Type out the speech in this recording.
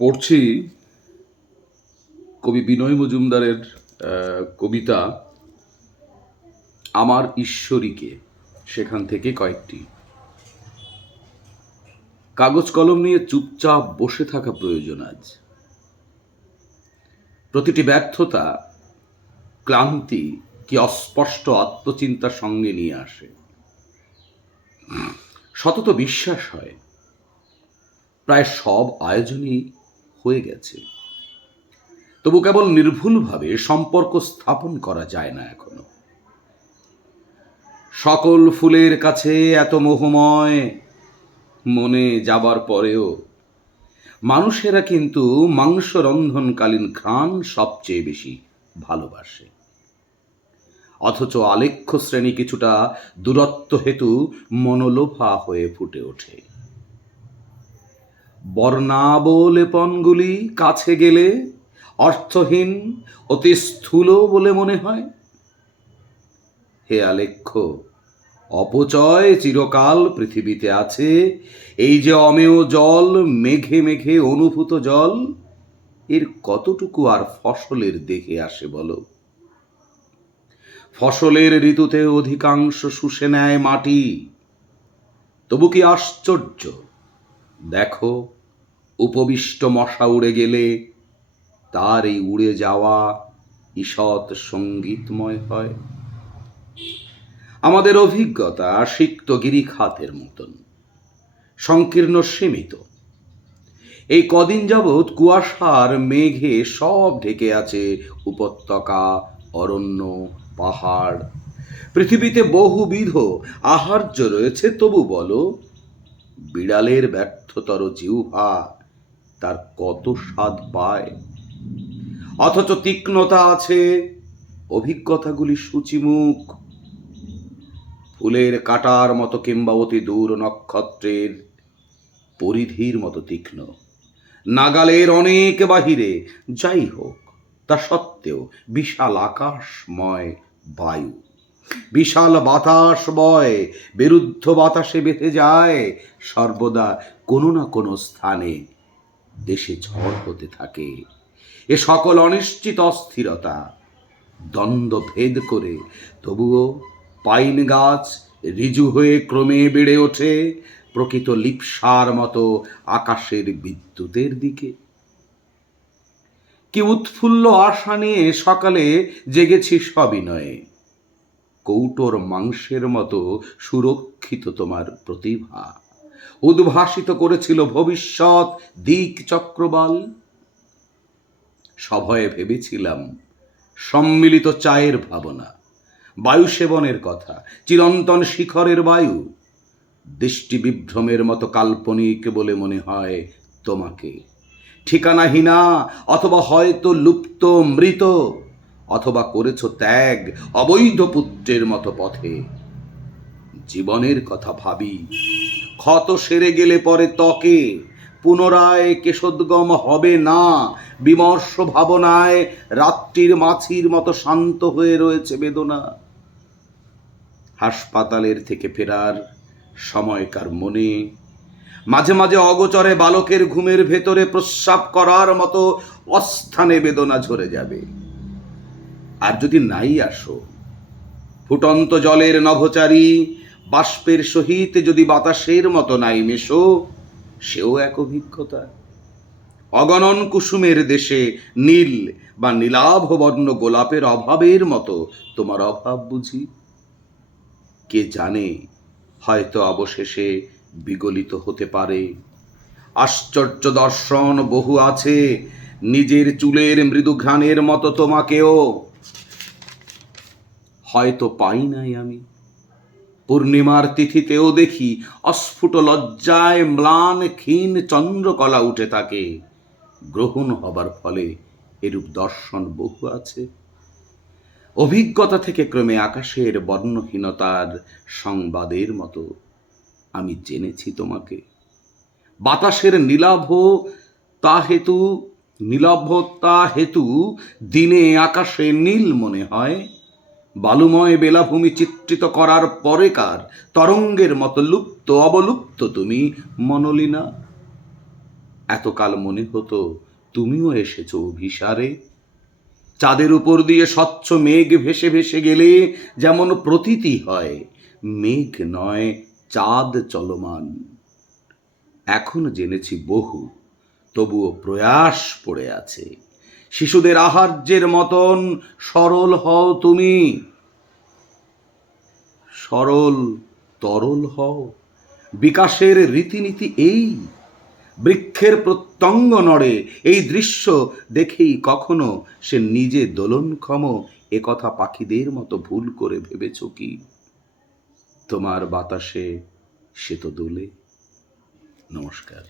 পড়ছি কবি বিনয় মজুমদারের কবিতা আমার ঈশ্বরীকে, সেখান থেকে কয়েকটি। কাগজ কলম নিয়ে চুপচাপ বসে থাকা প্রয়োজন আজ। প্রতিটি ব্যর্থতা, ক্লান্তি কি অস্পষ্ট আত্মচিন্তা সঙ্গে নিয়ে আসে। সতত বিশ্বাস হয় প্রায় সব আয়োজনই হয়ে গেছে, তবু কেবল নির্ভুলভাবে সম্পর্ক স্থাপন করা যায় না এখনো। সকল ফুলের কাছে এত মোহময় মনে যাবার পরেও মানুষেরা কিন্তু মাংস রন্ধনকালীন ঘ্রাণ সবচেয়ে বেশি ভালোবাসে। অথচ আলেখ্য শ্রেণী কিছুটা দূরত্ব হেতু মনোলোভা হয়ে ফুটে ওঠে। বর্ণাবলেপনগুলি কাছে গেলে অর্থহীন, অতি স্থূল বলে মনে হয়। হে আলেখ্য, অপচয় চিরকাল পৃথিবীতে আছে। এই যে অমেয় জল, মেঘে মেঘে অনুভূত জল, এর কতটুকু আর ফসলের দেহে আসে বলো? ফসলের ঋতুতে অধিকাংশ শুষে নেয় মাটি। তবু কি আশ্চর্য, দেখো উপবিষ্ট মশা উড়ে গেলে তার এই উড়ে যাওয়া ঈষৎ সঙ্গীতময় হয়। আমাদের অভিজ্ঞতা সিক্ত গিরিখাতের মতন সংকীর্ণ, সীমিত। এই কদিন যাবৎ কুয়াশার মেঘে সব ঢেকে আছে উপত্যকা, অরণ্য, পাহাড়। পৃথিবীতে বহুবিধ আহার্য রয়েছে, তবু বলো বিড়ালের ব্যর্থতর জিহ্বা তার কত স্বাদ পায়? অথচ তীক্ষ্ণতা আছে, অভিজ্ঞতাগুলি সূচিমুখ, ফুলের কাঁটার মতো কিংবা অতি দূর নক্ষত্রের পরিধির মতো তীক্ষ্ণ, নাগালের অনেক বাহিরে। যাই হোক, তা সত্ত্বেও বিশাল আকাশময় বায়ু, বিশাল বাতাস বয়, বিরুদ্ধ বাতাসে বেঁধে যায় সর্বদা কোনো না কোনো স্থানে। দেশে ঝড় হতে থাকে। এ সকল অনিশ্চিত অস্থিরতা দ্বন্দ্ব ভেদ করে তবুও পাইন গাছ ঋজু হয়ে ক্রমে বেড়ে ওঠে প্রকৃত লিপ্সার মতো আকাশের বিদ্যুতের দিকে। কি উৎফুল্ল আশা নিয়ে সকালে জেগেছি সবিনয়ে। কৌটোর মাংসের মতো সুরক্ষিত তোমার প্রতিভা উদ্ভাসিত করেছিল ভবিষ্যৎ দিক চক্রবাল। সভয়ে ভেবেছিলাম সম্মিলিত চায়ের ভাবনা, বায়ু সেবনের কথা, চিরন্তন শিখরের বায়ু। দৃষ্টি বিভ্রমের মতো কাল্পনিক বলে মনে হয় তোমাকে। ঠিকানাহীনা, অথবা হয়তো লুপ্ত মৃত, অথবা করেছ ত্যাগ অবৈধ পুত্রের মতো পথে। জীবনের কথা ভাবি, ক্ষত সেরে গেলে পরে ত্বকে পুনরায় কেশোদ্গম হবে না। বিমর্ষ ভাবনায় রাত্রির মাছির মতো শান্ত হয়ে রয়েছে বেদনা। হাসপাতালের থেকে ফেরার সময়কার মনে মাঝে মাঝে অগোচরে বালকের ঘুমের ভেতরে প্রস্রাব করার মতো অস্থানে বেদনা ঝরে যাবে। আর যদি নাই আসো, ফুটন্ত জলের নভোচারী বাষ্পের সহিত যদি বাতাসের মতো নাই মেশো, সেও এক অভিজ্ঞতা। অগণন কুসুমের দেশে নীল বা নীলাভ বর্ণ গোলাপের অভাবের মতো তোমার অভাব বুঝি। কে জানে, হয়তো অবশেষে বিগলিত হতে পারে। আশ্চর্য দর্শন বহু আছে, নিজের চুলের মৃদু ঘ্রাণের মতো তোমাকেও হয়তো পাই নাই আমি। পূর্ণিমার তিথিতেও দেখি অস্ফুট লজ্জায় ম্লান ক্ষীণ চন্দ্রকলা উঠে থাকে। গ্রহণ হবার ফলে এরূপ দর্শন বহু আছে। অভিজ্ঞতা থেকে ক্রমে আকাশের বর্ণহীনতার সংবাদের মতো আমি জেনেছি তোমাকে। বাতাসের নীলাভতা হেতু দিনে আকাশে নীল মনে হয়। বালুময় বেলাভূমি চিত্রিত করার পরেকার তরঙ্গের মতো লুপ্ত অবলুপ্ত তুমি মনলিনা। এতকাল মনে হতো তুমিও এসেছো অভিসারে। চাঁদের উপর দিয়ে স্বচ্ছ মেঘ ভেসে ভেসে গেলে যেমন প্রতীতি হয়, মেঘ নয় চাঁদ চলমান। এখন জেনেছি বহু, তবুও প্রয়াস পড়ে আছে। শিশুদের আহার্যের মতন সরল হও তুমি, সরল তরল হও। বিকাশের রীতিনীতি এই, বৃক্ষের প্রত্যঙ্গ নড়ে, এই দৃশ্য দেখেই কখনো সে নিজে দোলনক্ষম, একথা পাখিদের মতো ভুল করে ভেবেছ কি? তোমার বাতাসে সে তো দোলে। নমস্কার।